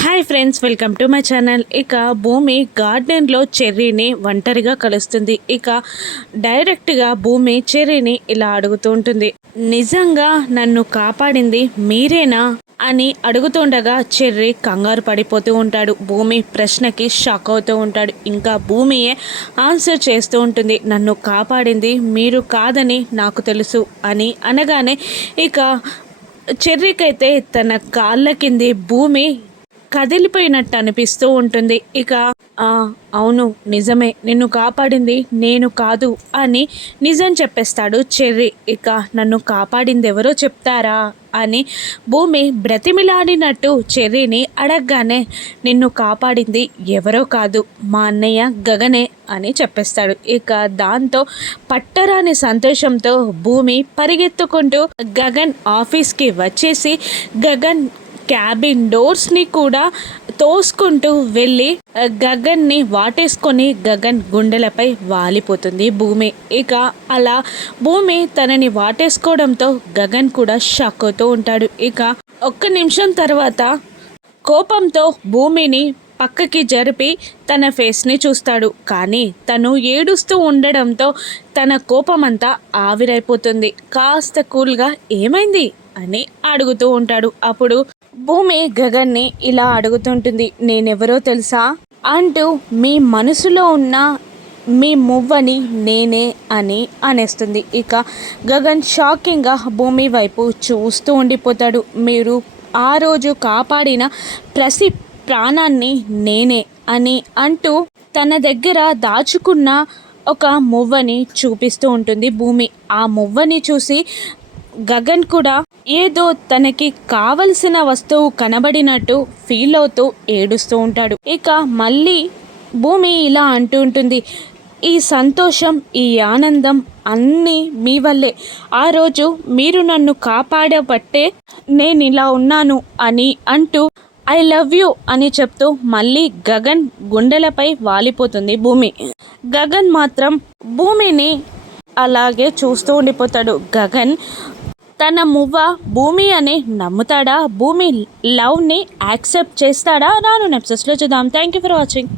Hi friends, welcome to my channel. ఇక భూమి గార్డెన్లో చెర్రీని ఒంటరిగా కలుస్తుంది. ఇక డైరెక్ట్గా భూమి చెర్రీని ఇలా అడుగుతూ ఉంటుంది, నిజంగా నన్ను కాపాడింది మీరేనా అని అడుగుతుండగా చెర్రీ కంగారు పడిపోతూ ఉంటాడు. భూమి ప్రశ్నకి షాక్ అవుతూ ఉంటాడు. ఇంకా భూమియే ఆన్సర్ చేస్తూ ఉంటుంది, నన్ను కాపాడింది మీరు కాదని నాకు తెలుసు అని అనగానే ఇక చెర్రీకైతే తన కాళ్ళ కింది భూమి కదిలిపోయినట్టు అనిపిస్తూ ఉంటుంది. ఇక అవును నిజమే, నిన్ను కాపాడింది నేను కాదు అని నిజం చెప్పేస్తాడు చెర్రీ. ఇక నన్ను కాపాడింది ఎవరో చెప్తారా అని భూమి బ్రతిమిలాడినట్టు చెర్రీని అడగగానే, నిన్ను కాపాడింది ఎవరో కాదు మా అన్నయ్య గగనే అని చెప్పేస్తాడు. ఇక దాంతో పట్టరాని సంతోషంతో భూమి పరిగెత్తుకుంటూ గగన్ ఆఫీస్కి వచ్చేసి గగన్ క్యాబిన్ డోర్స్ని కూడా తోసుకుంటూ వెళ్ళి గగన్ని వాటేసుకొని గగన్ గుండెలపై వాలిపోతుంది భూమి. ఇక అలా భూమి తనని వాటేసుకోవడంతో గగన్ కూడా షాక్ అవుతూ ఉంటాడు. ఇక ఒక్క నిమిషం తర్వాత కోపంతో భూమిని పక్కకి జరిపి తన ఫేస్ని చూస్తాడు. కానీ తను ఏడుస్తూ ఉండడంతో తన కోపమంతా ఆవిరైపోతుంది. కాస్త కూల్గా ఏమైంది అని అడుగుతూ ఉంటాడు. అప్పుడు భూమి గగన్ని ఇలా అడుగుతుంటుంది, నేనెవరో తెలుసా అంటూ మీ మనసులో ఉన్న మీ మువ్వని నేనే అని అనేస్తుంది. ఇక గగన్ షాకింగ్గా భూమి వైపు చూస్తూ ఉండిపోతాడు. మీరు ఆ రోజు కాపాడిన ప్రతి ప్రాణాన్ని నేనే అని అంటూ తన దగ్గర దాచుకున్న ఒక మువ్వని చూపిస్తూ ఉంటుంది భూమి. ఆ మువ్వని చూసి గగన్ కూడా ఏదో తనకి కావలసిన వస్తువు కనబడినట్టు ఫీల్ అవుతూ ఏడుస్తూ ఉంటాడు. ఇక మళ్ళీ భూమి ఇలా అంటూ ఉంటుంది, ఈ సంతోషం ఈ ఆనందం అన్నీ మీ వల్లే. ఆ రోజు మీరు నన్ను కాపాడబట్టే నేను ఇలా ఉన్నాను అని అంటూ ఐ లవ్ యూ అని చెప్తూ మళ్ళీ గగన్ గుండెలపై వాలిపోతుంది భూమి. గగన్ మాత్రం భూమిని అలాగే చూస్తూ ఉండిపోతాడు. గగన్ తన మువ్వ భూమి అని నమ్ముతాడా? భూమి లవ్ని యాక్సెప్ట్ చేస్తాడా? రాను ఎపిసోడ్స్లో చూద్దాం. Thank you for watching.